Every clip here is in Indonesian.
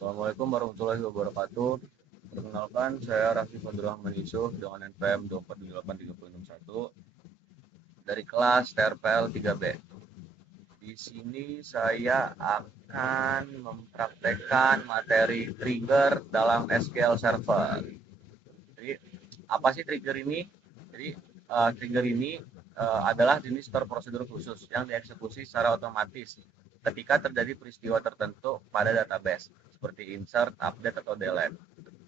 Assalamualaikum warahmatullahi wabarakatuh. Perkenalkan, saya Raffi Fadlurrahman Yusuf dengan NPM 2483061 dari kelas TRPL 3B. Di sini saya akan mempraktekkan materi trigger dalam SQL Server. Jadi, apa sih trigger ini? Jadi, trigger ini adalah jenis prosedur khusus yang dieksekusi secara otomatis ketika terjadi peristiwa tertentu pada database, seperti insert, update, atau delete.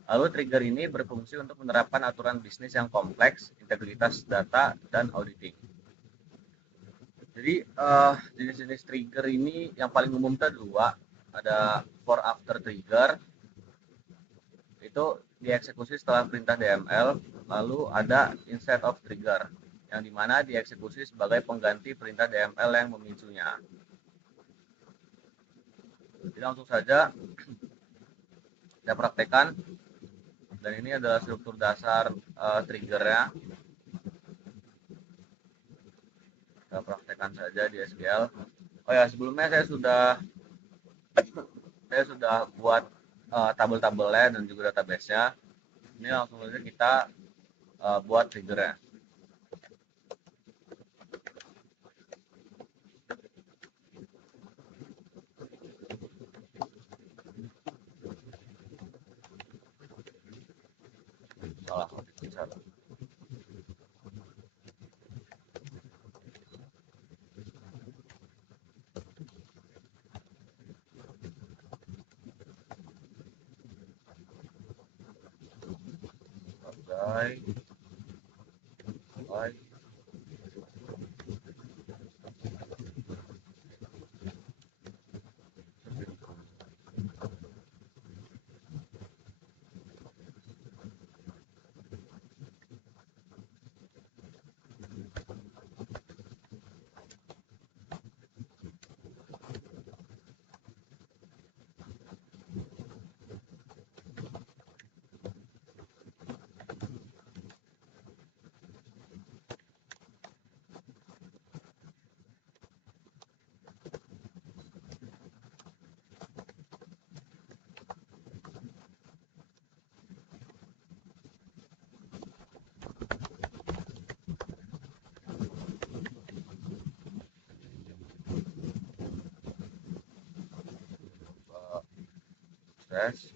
Lalu trigger ini berfungsi untuk menerapkan aturan bisnis yang kompleks, integritas data, dan auditing. Jadi jenis-jenis trigger ini yang paling umum itu dua, ada for after trigger, itu dieksekusi setelah perintah DML, lalu ada instead of trigger, yang dimana dieksekusi sebagai pengganti perintah DML yang memicunya. Jadi langsung saja kita praktekkan, dan ini adalah struktur dasar triggernya. Kita praktekkan saja di SQL. Oh ya, sebelumnya saya sudah buat tabel-tabelnya dan juga database-nya. Ini langsung saja kita buat triggernya. Salah, salah. Baik. Baik. Tes.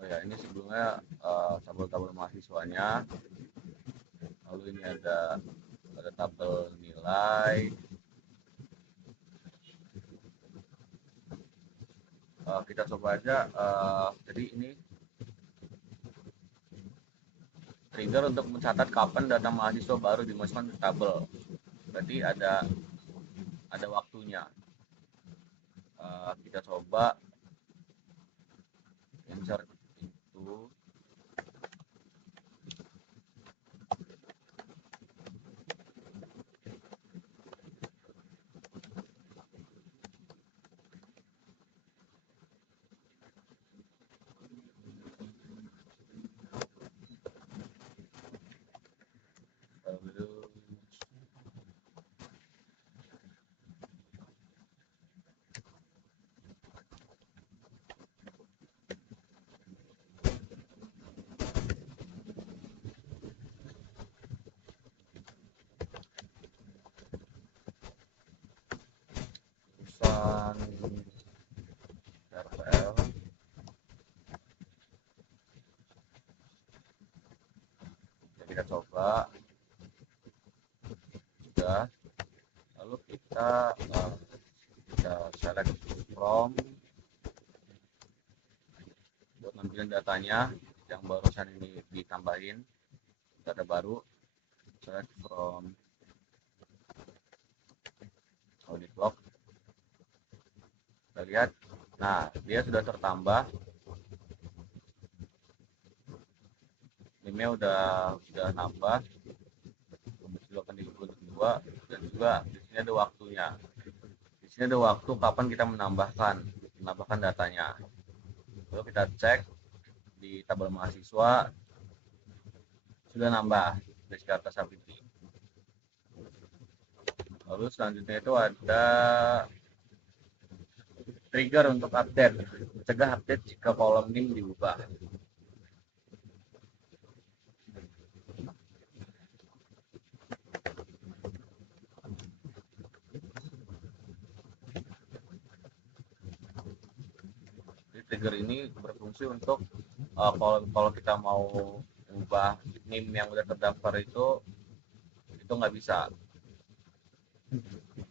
Oh ya, ini sebelumnya tabel-tabel mahasiswanya. Lalu ini ada tabel nilai. Kita coba aja. Jadi ini trigger untuk mencatat kapan data mahasiswa baru dimasukkan ke tabel. Berarti ada waktunya. Kita coba insert itu. Lalu pesan RPL. Kita coba. Sudah. Lalu kita select from buat ngambilin datanya yang barusan ini ditambahin data baru. Select from audit log. Kita lihat, nah dia sudah tertambah, NIM-nya udah nambah, dilakukan di 22, dan juga di sini ada waktunya. Di sini ada waktu kapan kita menambahkan datanya. Lalu kita cek di tabel mahasiswa, sudah nambah dari Jakarta Sabiti. Lalu Lalu selanjutnya itu ada trigger untuk update. Cegah update jika kolom NIM diubah. Jadi trigger ini berfungsi untuk kalau kita mau ubah NIM yang udah terdaftar itu nggak bisa.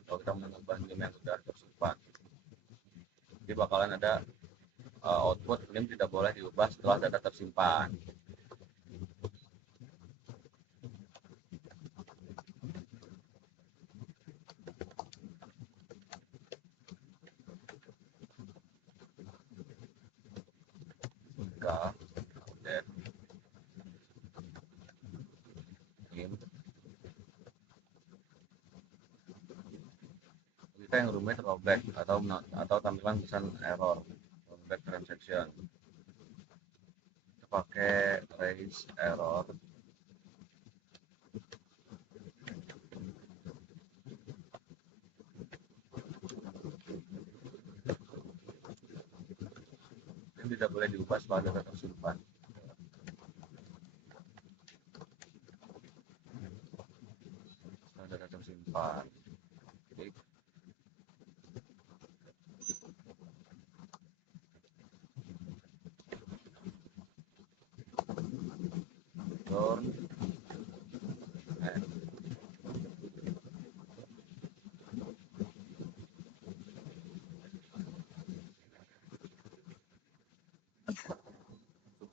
Kalau kita mengubah NIM yang sudah tersimpan, jadi bakalan ada output NIM tidak boleh diubah setelah data tersimpan. Jika update NIM, kita yang rumit rollback atau tampilan pesan error, rollback transaction. Kita pakai raise error. Ini tidak boleh diubah setelah data tersimpan. Setelah data tersimpan. Jadi,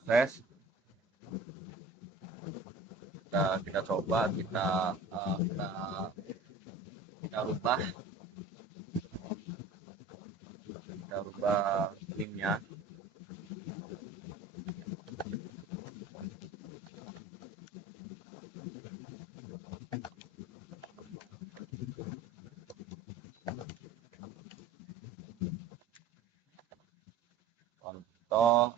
sukses. Kita coba kita rubah NIM-nya. Contoh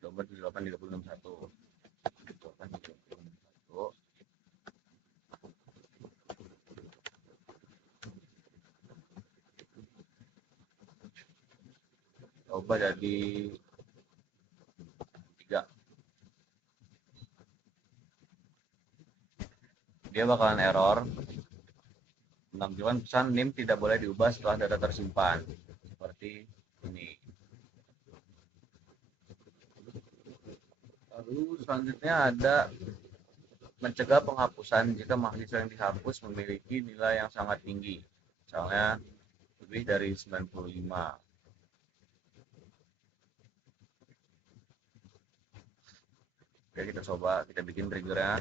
dompet 83061. Coba jadi 3. Dia bakalan error. Menampilkan pesan NIM tidak boleh diubah setelah data tersimpan. Seperti ini. Lalu selanjutnya ada mencegah penghapusan jika mahasiswa yang dihapus memiliki nilai yang sangat tinggi. Misalnya lebih dari 95. Oke, kita coba, kita bikin triggernya.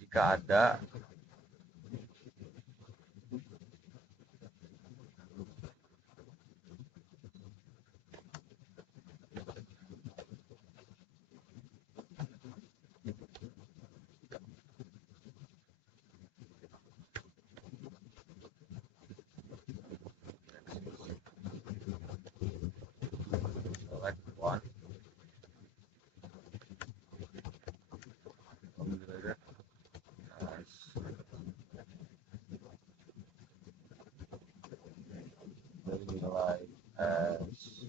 Jika ada select one nilai as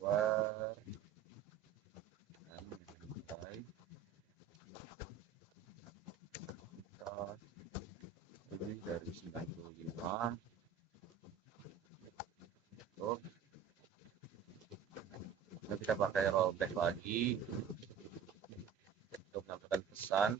where lebih dari 95. Kita pakai rollback lagi untuk mendapatkan pesan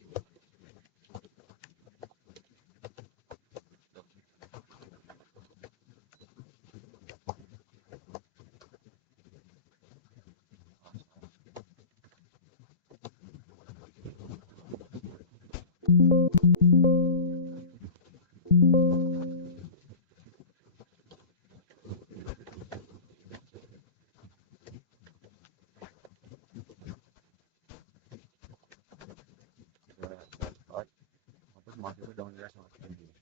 Hapus mahasiswa dengan nilai sangat tinggi.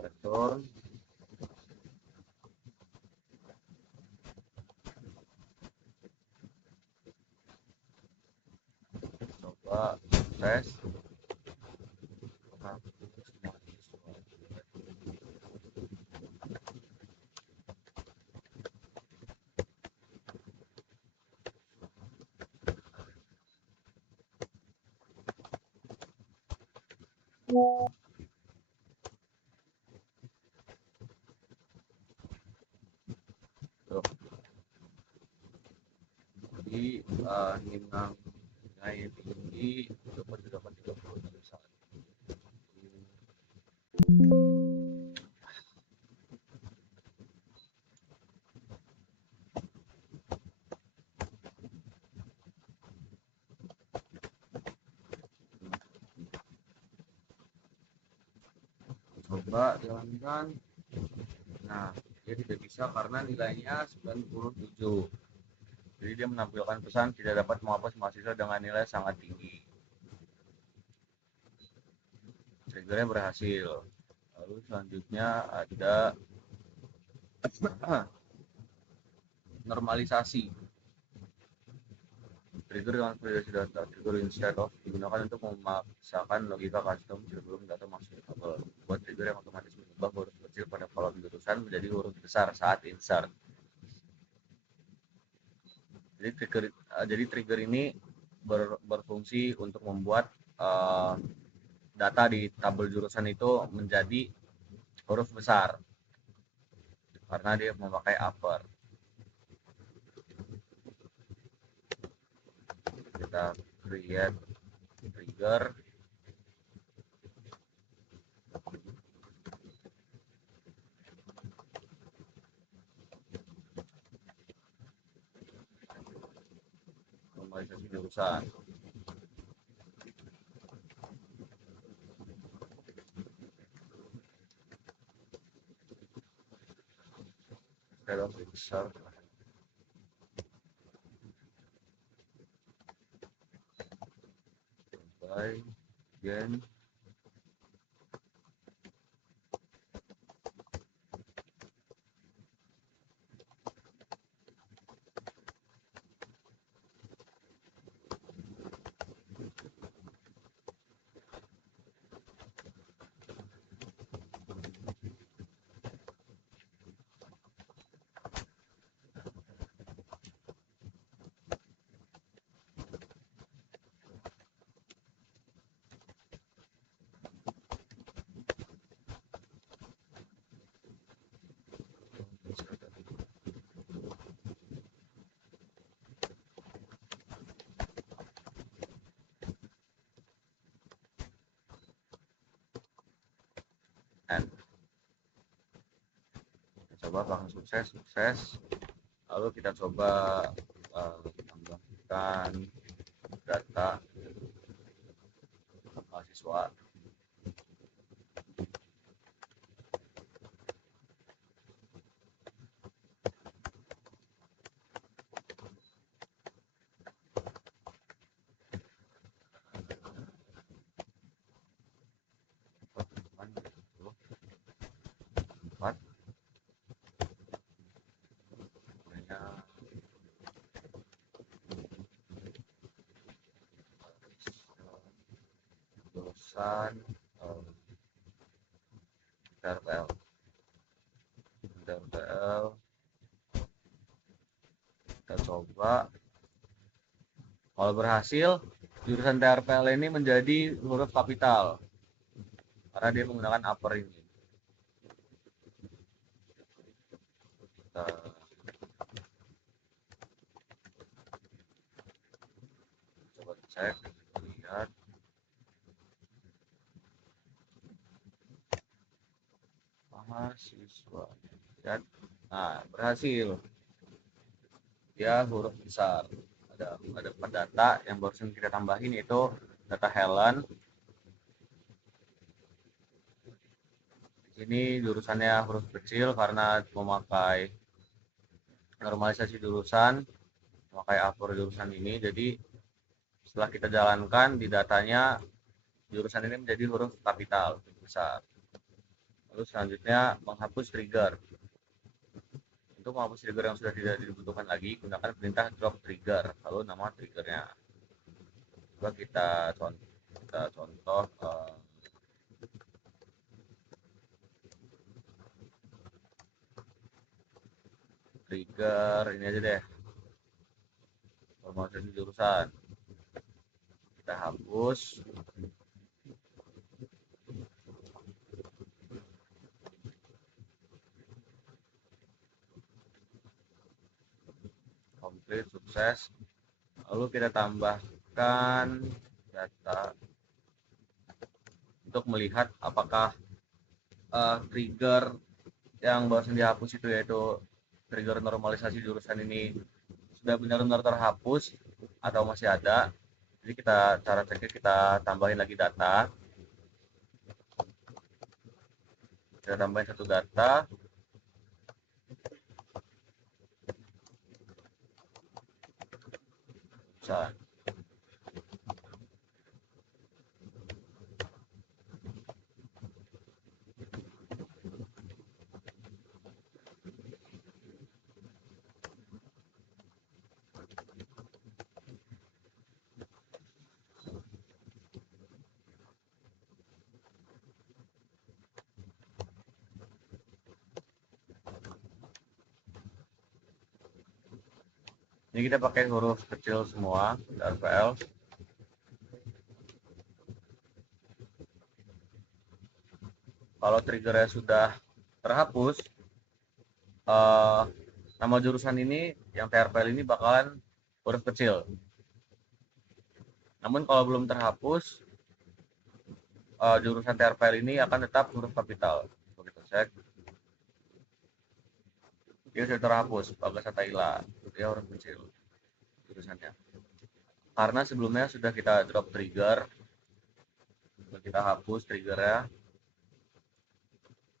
Return coba tes jadi nilai tinggi dapat 31. Coba jalankan. Nah, dia tidak bisa karena nilainya 97. Jadi dia menampilkan pesan tidak dapat menghapus mahasiswa dengan nilai sangat tinggi. Triggernya berhasil. Lalu selanjutnya ada normalisasi. Trigger dengan validasi data. Trigger instead of digunakan untuk memaksakan logika custom sebelum data masuk ke tabel. Buat trigger yang otomatis mengubah huruf kecil pada kolom jurusan menjadi huruf besar saat insert. Jadi trigger ini berfungsi untuk membuat data di tabel jurusan itu menjadi huruf besar karena dia memakai upper. Kita create trigger normalisasi jurusan. Instead of insert by again and coba apakah sukses. Lalu kita coba tambahkan data mahasiswa. Jurusan TRPL kita coba. Kalau berhasil, jurusan TRPL ini menjadi huruf kapital karena dia menggunakan upper ini. Kita cek, lihat. Mahasiswa. Dan, nah, berhasil. Dia huruf besar. Ada data yang barusan kita tambahin itu data Helen. Di sini jurusannya huruf kecil karena memakai normalisasi jurusan, memakai akur jurusan ini. Jadi setelah kita jalankan di datanya jurusan ini menjadi huruf kapital besar. Lalu selanjutnya menghapus trigger. Untuk menghapus trigger yang sudah tidak dibutuhkan lagi, gunakan perintah drop trigger. Lalu nama triggernya. Coba kita contoh trigger ini aja deh. Normalisasi jurusan. Kita hapus. Komplit, sukses. Lalu kita tambahkan data untuk melihat apakah trigger yang barusan dihapus itu, yaitu trigger normalisasi jurusan ini, sudah benar-benar terhapus atau masih ada. Jadi cara ceknya kita tambahin lagi data. Kita tambahin satu data. Bisa. Ini kita pakai huruf kecil semua, RPL. Kalau triggernya sudah terhapus, nama jurusan ini yang TRPL ini bakalan huruf kecil. Namun kalau belum terhapus, jurusan TRPL ini akan tetap huruf kapital. Coba kita cek. Dia sudah terhapus, Bagas Ataila. Dia huruf kecil jurusannya. Karena sebelumnya sudah kita drop trigger, sudah kita hapus triggernya,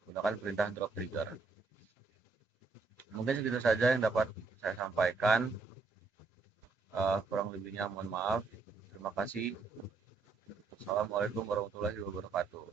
gunakan perintah drop trigger. Mungkin segitu saja yang dapat saya sampaikan. Kurang lebihnya mohon maaf. Terima kasih. Assalamualaikum warahmatullahi wabarakatuh.